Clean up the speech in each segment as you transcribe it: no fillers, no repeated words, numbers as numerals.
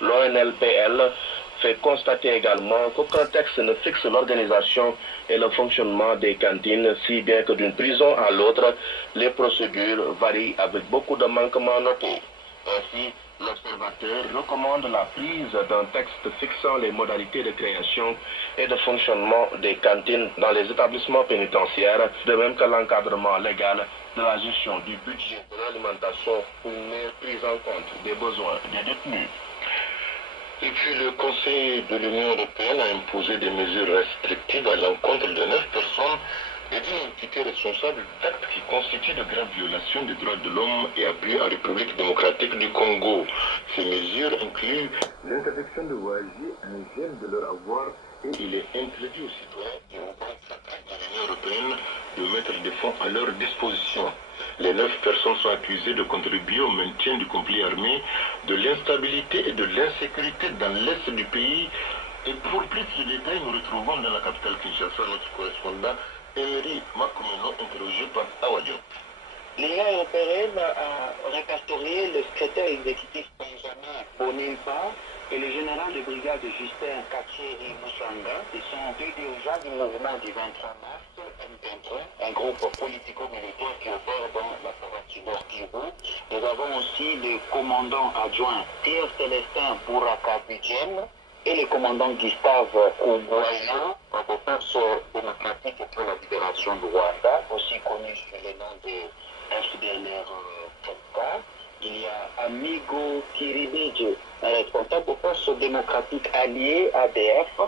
L'ONLPL fait constater également qu'aucun texte ne fixe l'organisation et le fonctionnement des cantines, si bien que d'une prison à l'autre, les procédures varient avec beaucoup de manquements notés. Ainsi, l'observateur recommande la prise d'un texte fixant les modalités de création et de fonctionnement des cantines dans les établissements pénitentiaires, de même que l'encadrement légal de la gestion du budget de l'alimentation pour une meilleure prise en compte des besoins des détenus. Et puis le Conseil de l'Union européenne a imposé des mesures restrictives à l'encontre de 9 personnes et d'une entité responsable d'actes qui constituent de graves violations des droits de l'homme et abus en République démocratique du Congo. Ces mesures incluent l'interdiction de voyager, un gel de leur avoir et il est interdit aux citoyens et aux banques centrales de l'Union européenne de mettre des fonds à leur disposition. Les 9 personnes sont accusées de contribuer au maintien du conflit armé, de l'instabilité et de l'insécurité dans l'est du pays. Et pour plus de détails, nous retrouvons dans la capitale Kinshasa notre correspondant Emery Makomeno, interrogé par Awadjo. L'Union européenne a répertorié le secrétaire exécutif Benjamin Bonimpa et le général de brigade Justin Kacheri Moussanga, qui sont deux dirigeants du mouvement du 23 mars, M23, un groupe politico-militaire qui opère dans la province du Nord Kivu. Nous avons aussi le commandant adjoint Pierre Célestin Bouraka-Budjem et le commandant Gustave Kouboyo, de force démocratique pour la libération du Rwanda, aussi connu sous le nom de FDLR Kepka. Il y a Amigo Kiribidje, un responsable des forces démocratiques alliées ADF,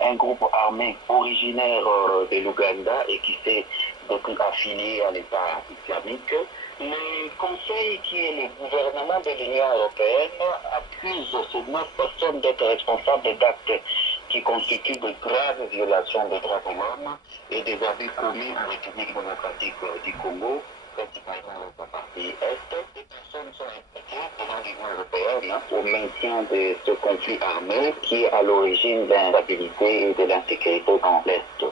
un groupe armé originaire de l'Ouganda et qui s'est affilié à l'État islamique. Le Conseil, qui est le gouvernement de l'Union européenne, accuse ces 9 personnes d'être responsables d'actes qui constituent de graves violations des droits de l'homme et des abus commis en République démocratique du Congo, principalement dans la partie Est. Des personnes sont impliquées devant l'Union européenne au maintien de ce conflit armé qui est à l'origine de l'instabilité et de l'insécurité dans l'Est.